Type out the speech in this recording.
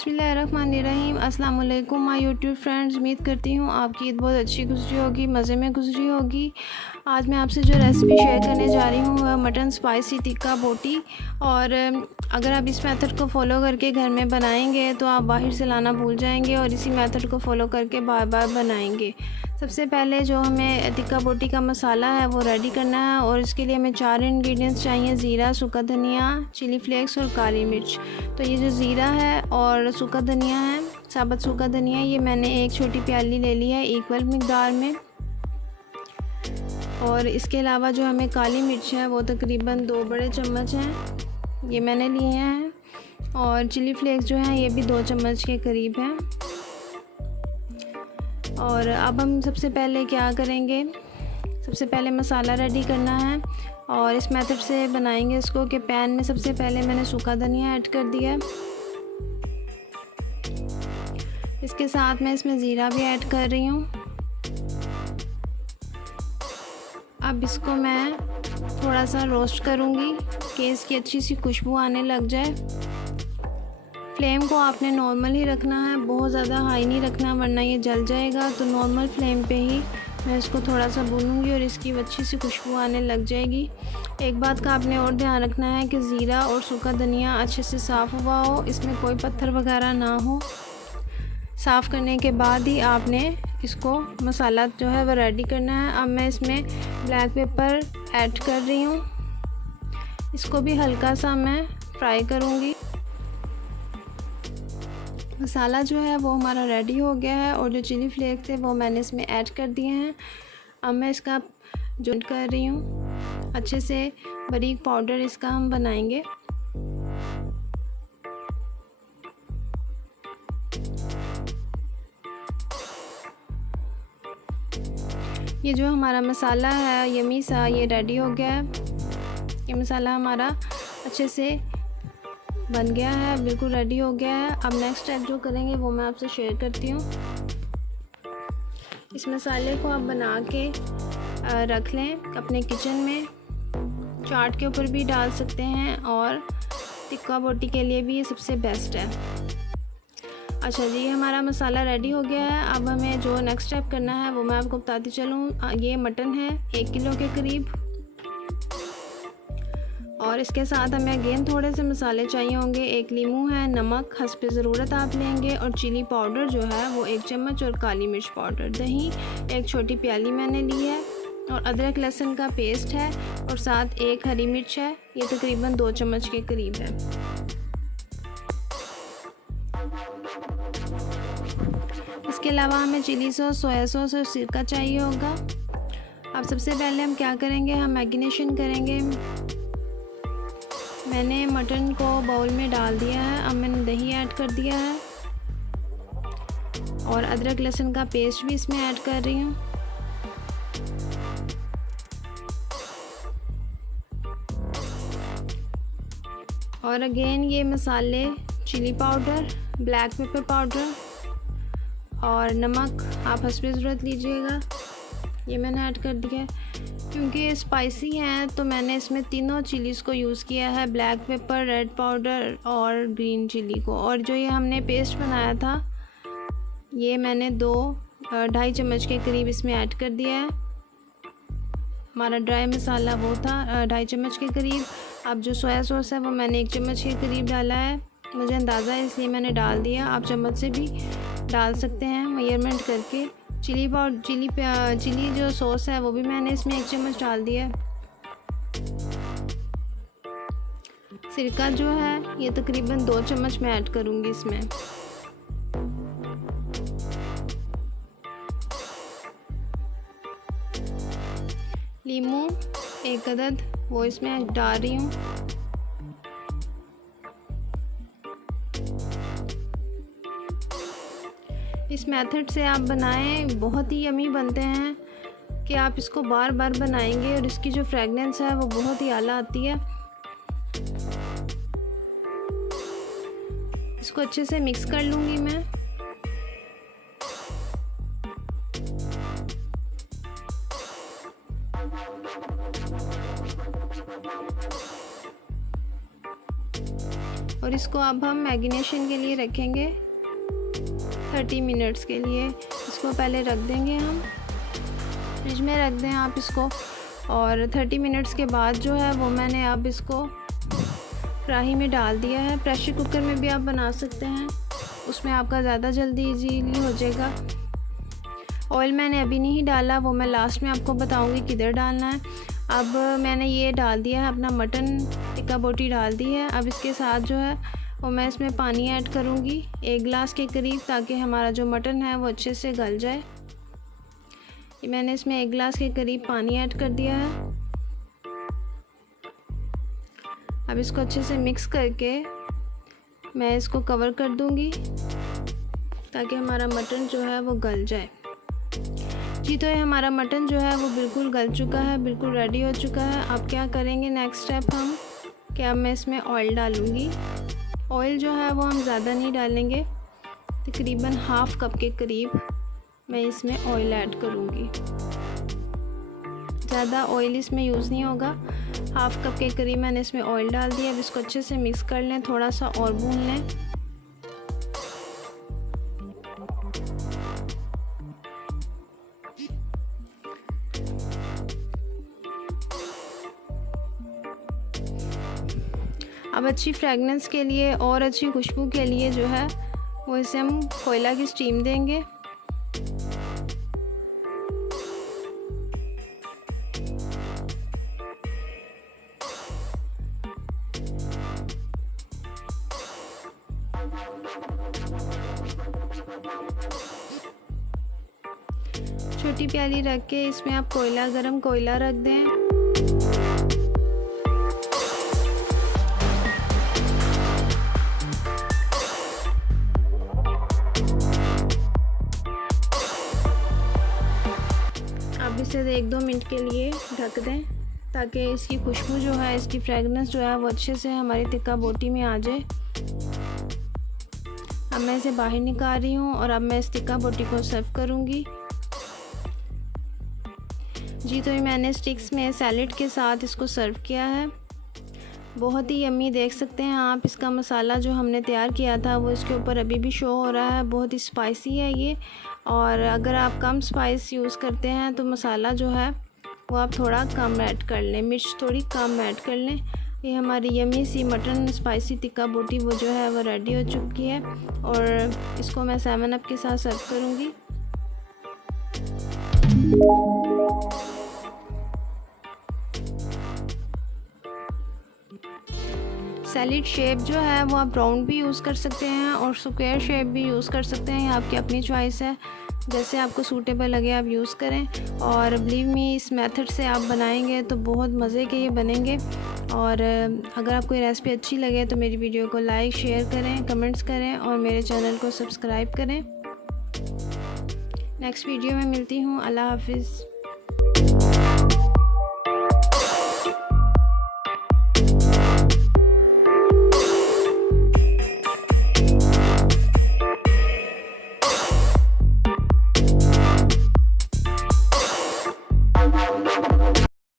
बिस्मिल्लाहिर्रहमानिर्रहीम। अस्सलाम वालेकुम माय यूट्यूब फ्रेंड्स। उम्मीद करती हूँ आपकी ईद बहुत अच्छी गुजरी होगी, मज़े में गुजरी होगी। आज मैं आपसे जो रेसिपी शेयर करने जा रही हूँ वह मटन स्पाइसी टिक्का बोटी। और अगर आप इस मेथड को फ़ॉलो करके घर में बनाएंगे तो आप बाहर से लाना भूल जाएंगे और इसी मेथड को फ़ॉलो करके बार बार बनाएंगे। सबसे पहले जो हमें टिक्का बोटी का मसाला है वो रेडी करना है और इसके लिए हमें 4 इंग्रेडिएंट्स चाहिए: ज़ीरा, सूखा धनिया, चिली फ्लेक्स और काली मिर्च। तो ये जो ज़ीरा है और सूखा धनिया है, साबुत सूखा धनिया, ये मैंने एक छोटी प्याली ले ली है इक्वल मिकदार में। और इसके अलावा जो हमें काली मिर्च है वो तकरीबन 2 बड़े चम्मच हैं, ये मैंने लिए हैं। और चिली फ्लेक्स जो है ये भी 2 चम्मच के करीब हैं। और अब हम सबसे पहले क्या करेंगे, सबसे पहले मसाला रेडी करना है और इस मेथड से बनाएंगे इसको कि पैन में सबसे पहले मैंने सूखा धनिया ऐड कर दिया है। इसके साथ मैं इसमें ज़ीरा भी ऐड कर रही हूँ। अब इसको मैं थोड़ा सा रोस्ट करूँगी कि इसकी अच्छी सी खुशबू आने लग जाए। फ्लेम को आपने नॉर्मल ही रखना है, बहुत ज़्यादा हाई नहीं रखना वरना ये जल जाएगा। तो नॉर्मल फ्लेम पे ही मैं इसको थोड़ा सा भूनूंगी और इसकी अच्छी सी खुशबू आने लग जाएगी। एक बात का आपने और ध्यान रखना है कि ज़ीरा और सूखा धनिया अच्छे से साफ़ हुआ हो, इसमें कोई पत्थर वगैरह ना हो। साफ़ करने के बाद ही आपने इसको मसाला जो है वह रेडी करना है। अब मैं इसमें ब्लैक पेपर ऐड कर रही हूँ, इसको भी हल्का सा मैं फ्राई करूँगी। मसाला जो है वो हमारा रेडी हो गया है और जो चिली फ्लेक्स थे वो मैंने इसमें ऐड कर दिए हैं। अब मैं इसका जो कर रही हूँ अच्छे से बारीक पाउडर इसका हम बनाएंगे। ये जो हमारा मसाला है यमी सा, ये रेडी हो गया है। ये मसाला हमारा अच्छे से बन गया है, बिल्कुल रेडी हो गया है। अब नेक्स्ट स्टेप जो करेंगे वो मैं आपसे शेयर करती हूँ। इस मसाले को आप बना के रख लें अपने किचन में, चाट के ऊपर भी डाल सकते हैं और टिक्का बोटी के लिए भी ये सबसे बेस्ट है। अच्छा जी, हमारा मसाला रेडी हो गया है। अब हमें जो नेक्स्ट स्टेप करना है वो मैं आपको बताती चलूँ। ये मटन है 1 किलो के करीब और इसके साथ हमें अगेन थोड़े से मसाले चाहिए होंगे। 1 लीमू है, नमक हस्ब ज़रूरत आप लेंगे और चिली पाउडर जो है वो 1 चम्मच और काली मिर्च पाउडर, दही 1 छोटी प्याली मैंने ली है और अदरक लहसुन का पेस्ट है और साथ 1 हरी मिर्च है, ये तकरीबन 2 चम्मच के करीब है। इसके अलावा हमें चिली सॉस, सोया सॉस और सिरका चाहिए होगा। अब सबसे पहले हम क्या करेंगे, हम मैरिनेशन करेंगे। मैंने मटन को बाउल में डाल दिया है। अब मैंने दही ऐड कर दिया है और अदरक लहसुन का पेस्ट भी इसमें ऐड कर रही हूँ। और अगेन ये मसाले, chilli powder, black pepper powder और नमक आप हस्ब ज़रूरत लीजिएगा, ये मैंने ऐड कर दिया है। क्योंकि ये स्पाइसी हैं तो मैंने इसमें तीनों चिलीज़ को यूज़ किया है, ब्लैक पेपर, रेड पाउडर और ग्रीन चिली को। और जो ये हमने पेस्ट बनाया था ये मैंने 2-2.5 चम्मच के करीब इसमें ऐड कर दिया है। हमारा ड्राई मसाला वो था 2.5 चम्मच के करीब। अब जो सोया सॉस है वो मैंने 1 चम्मच के करीब डाला है, मुझे अंदाज़ा है इसलिए मैंने डाल दिया। आप चम्मच से भी डाल सकते हैं मेजरमेंट करके। चिली जो सॉस है वो भी मैंने इसमें 1 चम्मच डाल दिया है। सिरका जो है ये तकरीबन 2 चम्मच मैं ऐड करूँगी इसमें। लीमू 1 अदद वो इसमें डाल रही हूँ। इस मेथड से आप बनाएं, बहुत ही यमी बनते हैं कि आप इसको बार बार बनाएंगे और इसकी जो फ्रेगनेंस है वो बहुत ही आला आती है। इसको अच्छे से मिक्स कर लूँगी मैं। और और इसको अब हम मैरिनेशन के लिए रखेंगे 30 मिनट्स के लिए। इसको पहले रख देंगे हम, फ्रिज में रख दें आप इसको। और 30 मिनट्स के बाद जो है वो मैंने अब इसको कढ़ाई में डाल दिया है। प्रेशर कुकर में भी आप बना सकते हैं, उसमें आपका ज़्यादा जल्दी इजीली हो जाएगा। ऑयल मैंने अभी नहीं डाला, वो मैं लास्ट में आपको बताऊंगी किधर डालना है। अब मैंने ये डाल दिया है, अपना मटन टिक्का बोटी डाल दी है। अब इसके साथ जो है वो मैं इसमें पानी ऐड करूँगी 1 गिलास के करीब, ताकि हमारा जो मटन है वो अच्छे से गल जाए। ये मैंने इसमें 1 गिलास के करीब पानी ऐड कर दिया है। अब इसको अच्छे से मिक्स करके मैं इसको कवर कर दूंगी ताकि हमारा मटन जो है वो गल जाए। जी तो ये हमारा मटन जो है वो बिल्कुल गल चुका है, बिल्कुल रेडी हो चुका है। अब क्या करेंगे नेक्स्ट स्टेप हम, कि अब मैं इसमें ऑयल डालूँगी। ऑयल जो है वो हम ज़्यादा नहीं डालेंगे, तकरीबन ½ कप के करीब मैं इसमें ऑयल ऐड करूँगी। ज़्यादा ऑयल इसमें यूज़ नहीं होगा, ½ कप के करीब मैंने इसमें ऑयल डाल दिया। अब इसको अच्छे से मिक्स कर लें, थोड़ा सा और भून लें। अब अच्छी फ्रेगनेंस के लिए और अच्छी खुशबू के लिए जो है वो इसे हम कोयला की स्टीम देंगे। छोटी प्याली रख के इसमें आप कोयला, गरम कोयला रख दें। अब इसे 1-2 मिनट के लिए ढक दें ताकि इसकी खुशबू जो है, इसकी फ्रेगनेंस जो है वो अच्छे से हमारी टिक्का बोटी में आ जाए। अब मैं इसे बाहर निकाल रही हूँ और अब मैं इस टिक्का बोटी को सर्व करूँगी। जी तो ये मैंने स्टिक्स में सैलेड के साथ इसको सर्व किया है। बहुत ही यम्मी, देख सकते हैं आप। इसका मसाला जो हमने तैयार किया था वो इसके ऊपर अभी भी शो हो रहा है। बहुत ही स्पाइसी है ये, और अगर आप कम स्पाइस यूज़ करते हैं तो मसाला जो है वो आप थोड़ा कम ऐड कर लें, मिर्च थोड़ी कम ऐड कर लें। ये हमारी यम्मी सी मटन स्पाइसी टिक्का बोटी वो जो है वो रेडी हो चुकी है, और इसको मैं 7 अप के साथ सर्व करूँगी। सैलिड शेप जो है वो आप राउंड भी यूज़ कर सकते हैं और स्क्वायर शेप भी यूज़ कर सकते हैं, आपकी अपनी चॉइस है, जैसे आपको सूटेबल लगे आप यूज़ करें। और बिलीव मी, इस मेथड से आप बनाएंगे तो बहुत मज़े के ये बनेंगे। और अगर आपको ये रेसिपी अच्छी लगे तो मेरी वीडियो को लाइक, शेयर करें, कमेंट्स करें और मेरे चैनल को सब्सक्राइब करें। नेक्स्ट वीडियो में मिलती हूँ। अल्लाह हाफिज़।